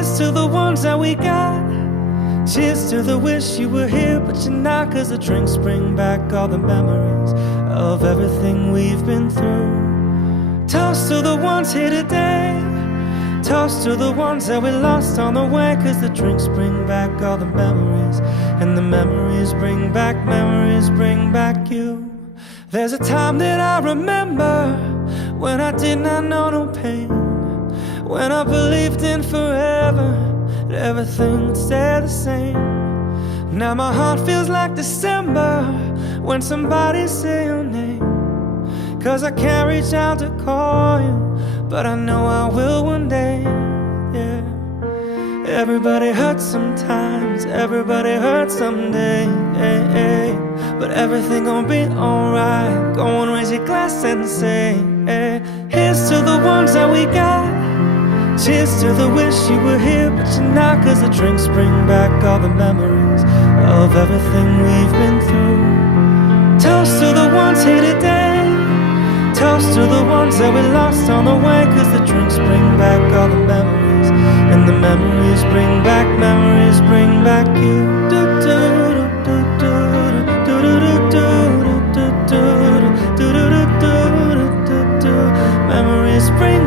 Here's to the ones that we got. Cheers to the wish you were here, but you're not. 'Cause the drinks bring back all the memories of everything we've been through. Toast to the ones here today. Toast to the ones that we lost on the way. 'Cause the drinks bring back all the memories, and the memories bring back you. There's a time that I remember when I did not know no pain, when I believed in forever, that everything would stay the same. Now my heart feels like December when somebody say your name. 'Cause I can't reach out to call you, but I know I will one day, yeah. Everybody hurts sometimes, everybody hurts someday, hey, hey. But everything gon' be alright. Go and raise your glass and say, hey. Here's to the ones that we got. Cheers to the wish you were here, but you're not. 'Cause the drinks bring back all the memories of everything we've been through. Toast to the ones here today. Toast to the ones that we lost on the way. 'Cause the drinks bring back all the memories, and the memories bring back you. Do, do, do, do, do, do, do, do, do, do, do, do, do, do, do. Memories bring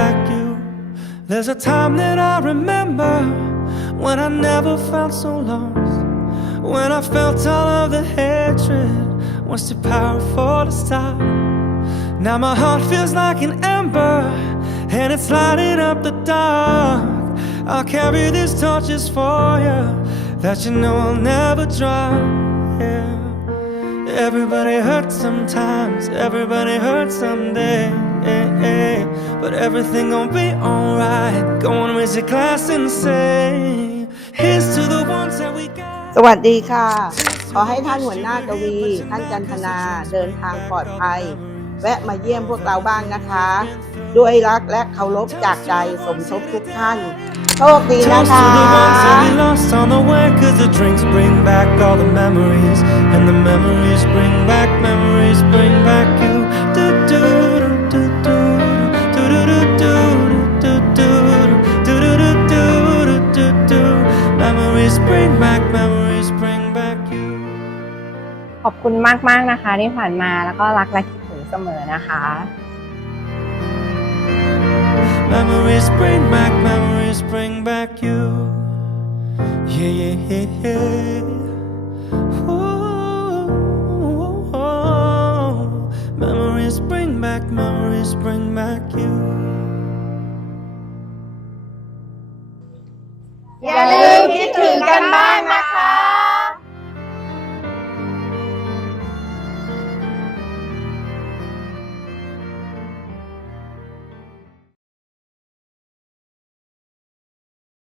back you. There's a time that I remember when I never felt so lost, when I felt all of the hatred was too powerful to stop. Now my heart feels like an ember, and it's lighting up the dark. I'll carry these torches for you, that you know I'll never drop, yeah. Everybody hurts sometimes, everybody hurts someday, hey, hey. But everything gon' be alright. Go and raise your glass and say, here's to the ones that we got. สวัสดีค่ะขอให้ท่านหัวหน้ากวีท่านจันทนาเดินทางปลอดภัยแวะมาเยี่ยมพวกเราบ้างนะคะด้วยรักและเคารพจากใจสมทบทุกท่านโชคดีนะคะ Toast to the ones that we lost on the way. 'Cause the drinks bring back all the memories, and the memories bring back you. Do, do, do, do, do, do, do, do, do, do, do, do, do, do, do. Memories bring back you. ขอบคุณมากๆนะคะที่ผ่านมาแล้วก็รักและคิดถึงเสมอนะคะ Memories bring back you. Yeah, yeah, yeah, yeah. Ooh, oh. Memories bring back you. อย่าลื